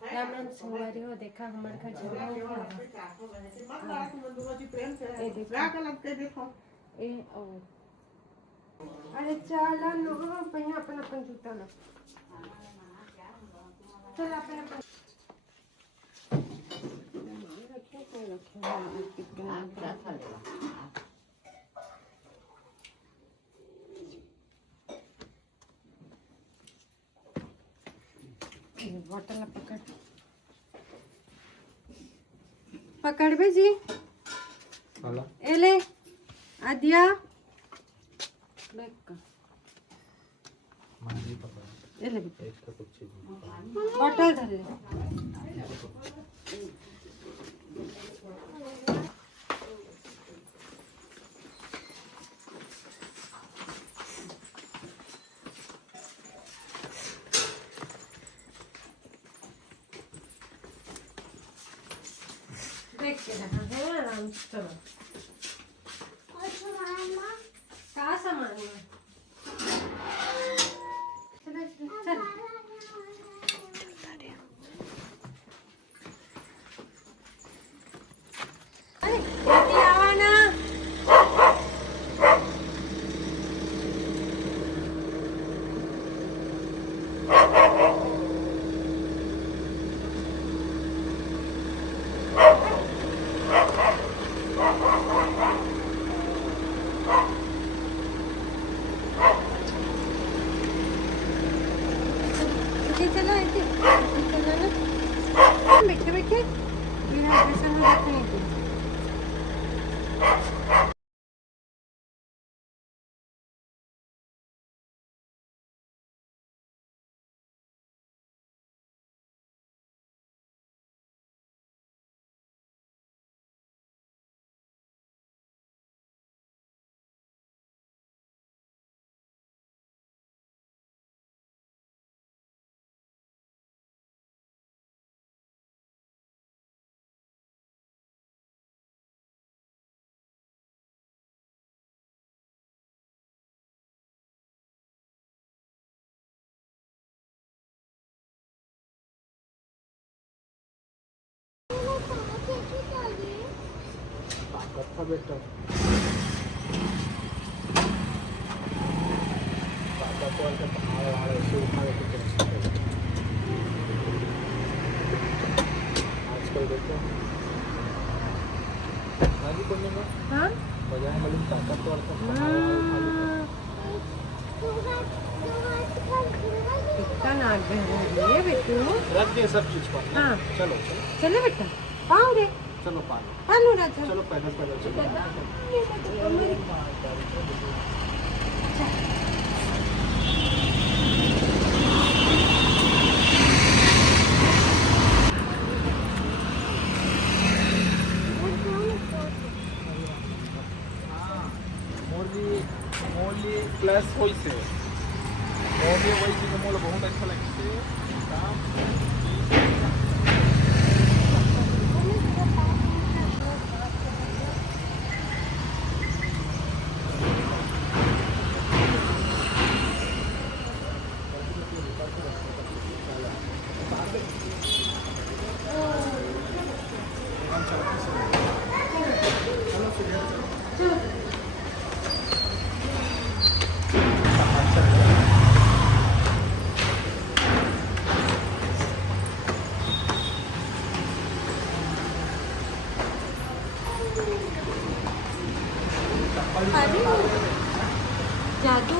राम राम संगवारी हो देखा हमारे घर झगड़ा हुआ है। ए ओ अरे चला नो पहिया अपन अपन जूता लो चल अपन अपन रखे कोई रखे कितना बोतल पकड़ पकड़ बे जी एले आदिया बैक मारी पकड़ एले एक तो कुछ बोतल धर ले देख के रखा है आराम से चलो कहाँ सामान है चल चल अरे जल्दी आवा ना चलो ऐसे चलो ना बैठे बैठे मेरा जैसा हो जाता है कथा बेटा पापा को ऐसे पहाड़ ऐसे उठा के आजकल देखो आगे करने में हाँ बजाय मालूम ताकत तो कितना नाक बह है बेटू रख दे सब चीज पर हाँ चलो चलो बेटा पाँव रे चलो पानी पालू राजा चलो पैदल पैदल चलो मोरली प्लस होइसे मोरली होइसे मोला बहुत अच्छा लगते जादू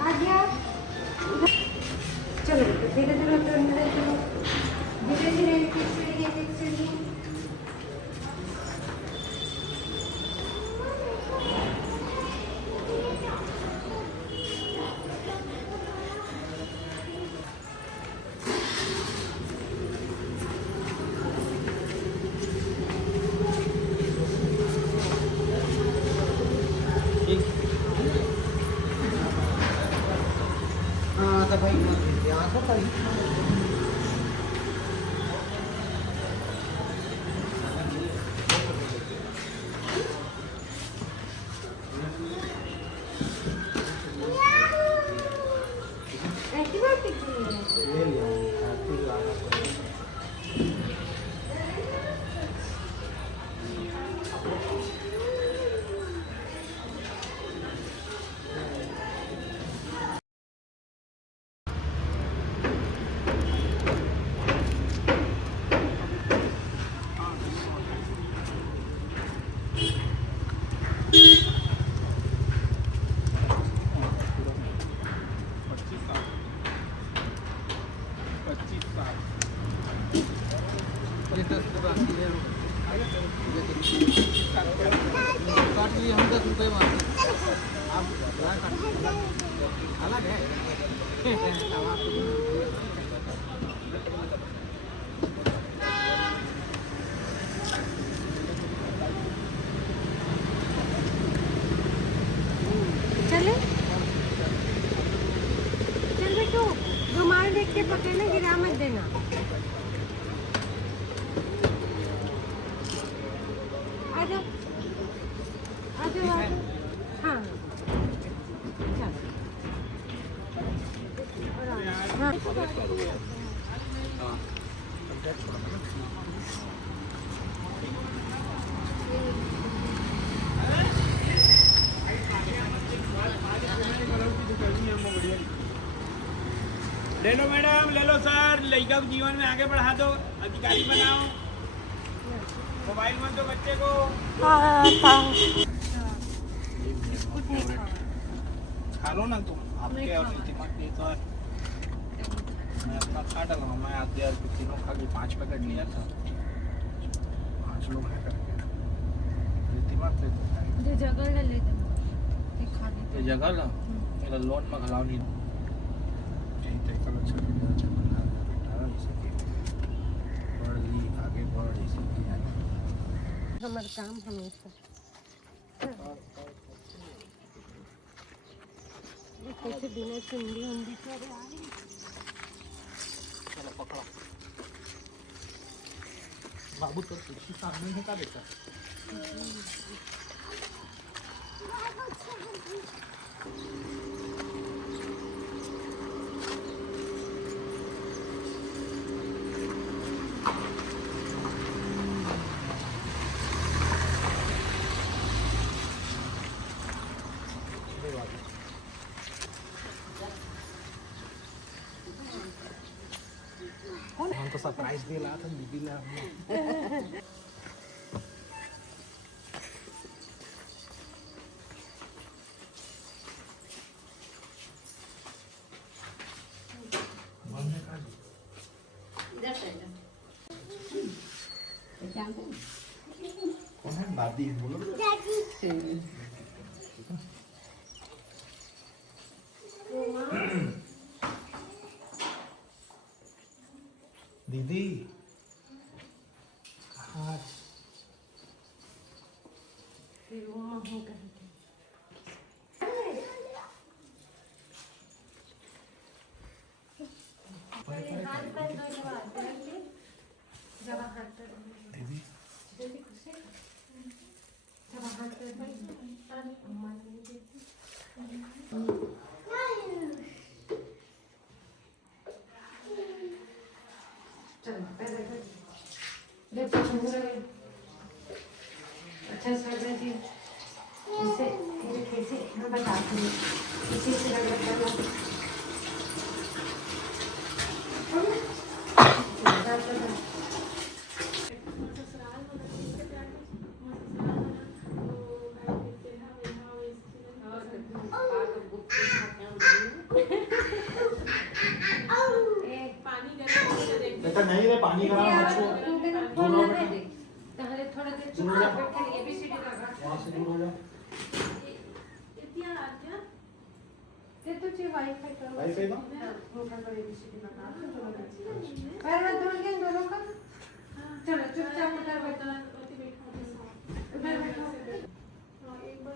आ गया। चलो धीरे धीरे धीरे धीरे एक सीढ़ी एक सीढ़ी। हाँ तो भाई यहाँ से भाई एंटीबायोटिक है। ले लिया फिर लाना पड़ेगा। काट लिए हम 10 रुपये मार आप अलग है अब आपको चले चल बेटू रुमाल देख के पकड़ना, गिरा मत देना। आ जाओ आ जाओ आ जाओ। हाँ चल हाँ ले लो मैडम, ले लो सर, लड़का को जीवन में आगे बढ़ा दो, अधिकारी बनाओ, मोबाइल मत दो बच्चे को। खा लो ना तुम, आपके और दिमाग के तो मैं अपना खा डाला हूँ। मैं आधे यार तीनों खा के 5 पैकेट लिया था, 5 लोग है करके दिमाग पे तो ये जगह ले दे दिखा दे। ये जगह ला मेरा लोन में घलाव नहीं चाहिए कल अच्छा बेटा इसे बढ़ ली आगे बढ़ इसे हमारा काम हमेशा कैसे बिना चुंडी उंडी करे आ रही। चलो पकड़ो बाबू, तो कुर्सी सामने है का बेटा। हम तो सरप्राइज दिला था दीदी ला कौन है दादी बोलो दीदी कहाँ फिर वो महू करते हाथ पैर धो के बाद रखिए जब हाथ पैर दीदी जल्दी खुशी जब हाथ पैर धो अम्मा ने देखी चलो पैर रखो देखो मुझे अच्छा से कर दीजिए इसे कैसे मैं बताती हूँ इसी से रगड़ करना बेटा नहीं रे पानी का थोड़ा देर चुप बैठ कर एबीसीडी लगा वहाँ से दूर हो जाओ ये तो चाहिए वाईफाई का वाईफाई का होगा पर एबीसीडी लगा पैर में धुल गए दोनों का चलो चुपचाप उधर बैठो उधर बैठो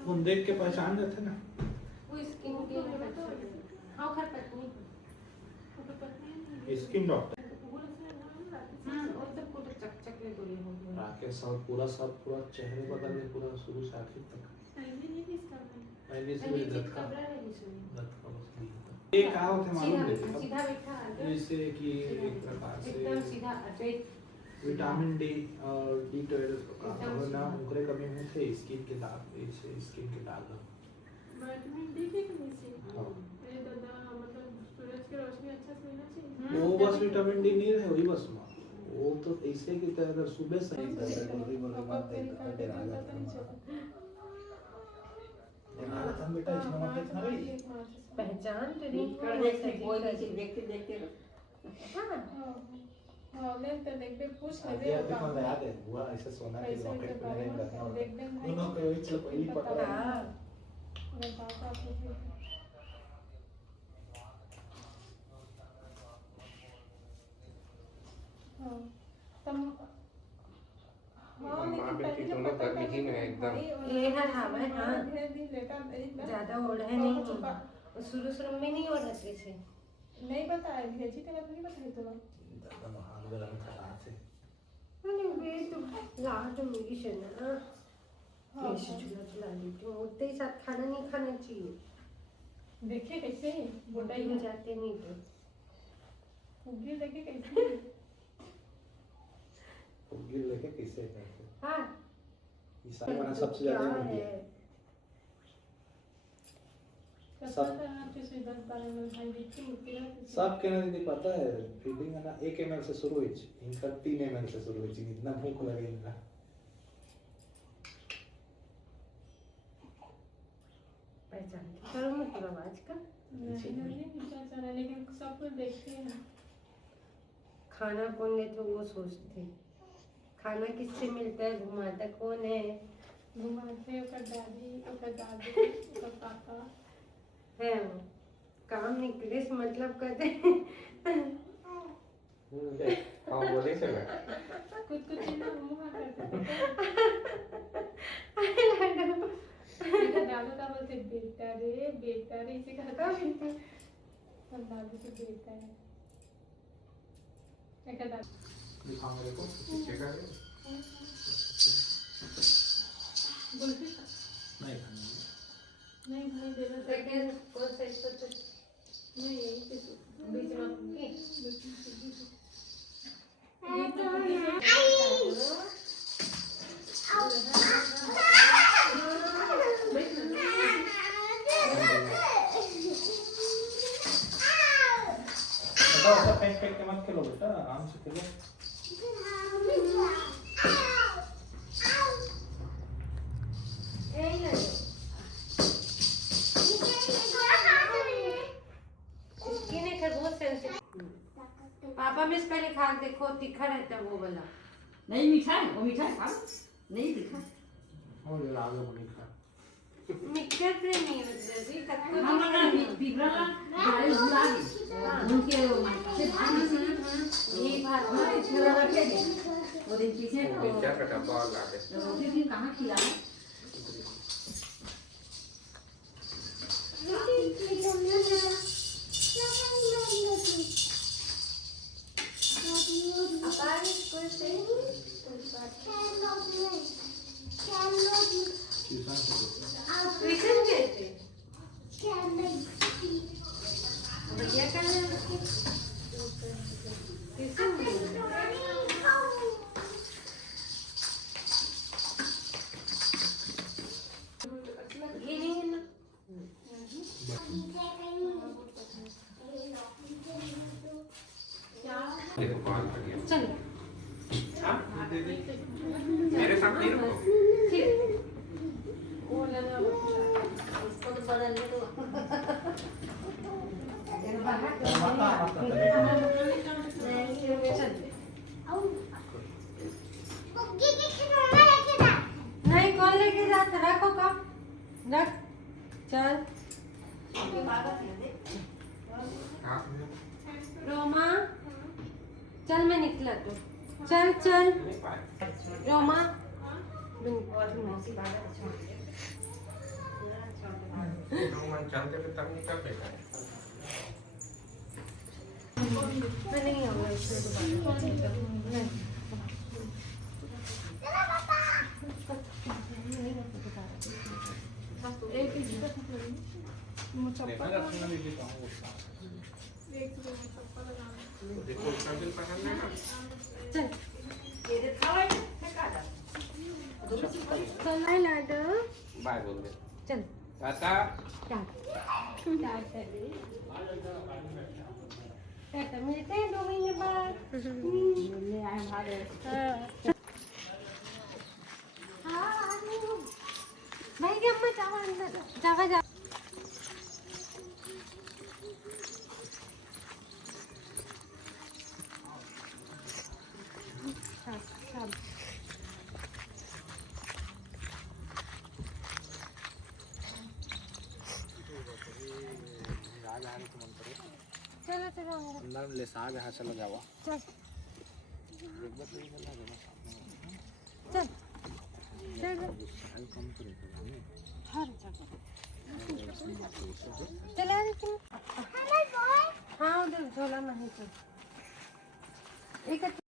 हम देख के पहचान रहे थे ना वो स्किन के हाँ खर पत्नी स्किन डॉक्टर और तो पूरा चकचक में गोली हो गई राकेश साहब पूरा चेहरे बदल के पूरा शुरू से आखिर तक पहले से भी दर्द का बस ये क्या होते मालूम है सीधा बैठा जैसे कि एक प्रकार से एकदम सीधा अटैच विटामिन डी और B12 का ना उनके कमी में थे स्किन के दाग ऐसे स्किन के दाग विटामिन डी की कमी से हाँ ये दादा मतलब सूरज की रोशनी अच्छा से लेना चाहिए वो बस विटामिन डी नहीं है वही बस वो तो ऐसे की तरह सुबह से ही बेटा इसमें मत था रे पहचान तो नहीं देखते देखते हां मैं तो देख देख पूछ ले याद है हुआ ऐसे सोना के रॉकेट पे नहीं करना दोनों को एक से पहली पता हां बताता आपको हां तुम माँ बेटी दोनों गर्मीहीन है एकदम ये है हवा हां भी लेटा ज्यादा ओढ़े नहीं शुरू में नहीं ओढ़ते थे नहीं बताया भेजी तेरा नहीं बताई तो एकदम हाल गरम खराब से अरे वे तो लाट मेरी शना ऐसे चुला लेती हूँ उतने ही साथ खाना नहीं खाना चाहिए देखिए कैसे मोटाई हो जाते नहीं तो उंगली देखिए कैसे गिर लेके कैसे करते हाँ ईसाई वाला सबसे ज्यादा होती है सब के नहीं पता है फीडिंग है ना 1 ml से शुरू हुई इनका 3 ml से शुरू हुई इतना भूख लगे इनका पहचान करो मत आवाज का लेकिन सब कुछ देखते हैं खाना कौन दे तो वो सोचते खाना किससे मिलता है घुमाता कौन है घुमाते ओकर दादी ओकर पापा है वो काम निकले से मतलब करते हाँ बोले चला कुछ चीज़ मुँह करते दादू का बोलते बेटा रे इसे कहता और दादू से बेटा है एक दादू दिखाओ मेरे को क्या कर रहे बोलते नहीं खाना नहीं भाई देना सेकंड कौन सा सोचो नहीं यही पे बीच में बेटा पैक के मत खेलो बेटा आराम से खेलो पापा में पहले खा देखो तीखा रहता है वो वाला नहीं मीठा है वो मीठा है नहीं तीखा और ये आगे बनी खा मिक्सर से नहीं मतलब जी तक को हमारा पिपरा ला गाड़ी बुला दी उनके से भाई ये बात वो दिन पीछे तो पिज्जा का डब्बा और ला दे रोटी भी कहाँ खिलाए ट्यूशन गए थे भैया का नाम ट्यूशन ये नहीं है ना ये तो कॉल कर दिया चलो हाँ मेरे साथ नहीं रुको ठीक वो लेना इसको तो बदलने दो नहीं कौन लेके जाता रखो कब रख चल हाँ रोमा चल मैं निकला तो चल चल नहीं पाए रोमा मन चलते थे तब निकल देता है मैं नहीं आऊंगा इसमें दोबारा नहीं एक इसका देखा रखना भी कहाँ गुस्सा एक चप्पल लगाना देखो उसका बिल पसंद है ना चल ये दे खावे फेंका जा चल आई लाडो बाय बोल दे चल टाटा टाटा मिलते हैं 2 महीने बाद मिलने आए हमारे भाई के अम्मा जावा अंदर जावा जा राज आने को मन करे चलो चलो अंदर अंदर ले साग यहाँ चला जावा चल एक बार तो ये करना देना चल चल साग कम करेगा हमें हर जगह चला रे तुम हाँ उधर झोला नहीं तो एक